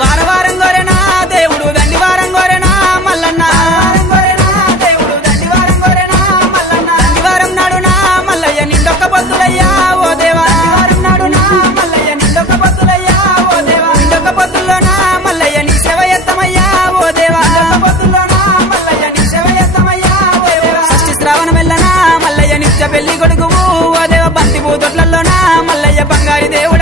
వారవారం గోరెనా దేవుడు దండివారం గోరెనా మల్లన్న దండివారం నాడునా మల్లయ్య నిండొక్క పొద్దులయ్యా ఓ దేవా నాడునా మల్లయ్య నిండొక్క పొద్దులయ్యా ఓ దేవా నిండొక్క పొద్దుల్లోనా మల్లయ్య నీ సేవ ఎత్తమయ్యా ఓ దేవా పొద్దుల్లోనా మల్లయ్య నీ సేవ ఎత్తమయ్యా ఓ దేవా షష్ఠి శ్రావణ మెల్లనా మల్లయ్య నిత్య పెళ్లి కొడుకువు ఓ దేవ బంతి పూతొట్లలోనా మల్లయ్య బంగారి దేవుడు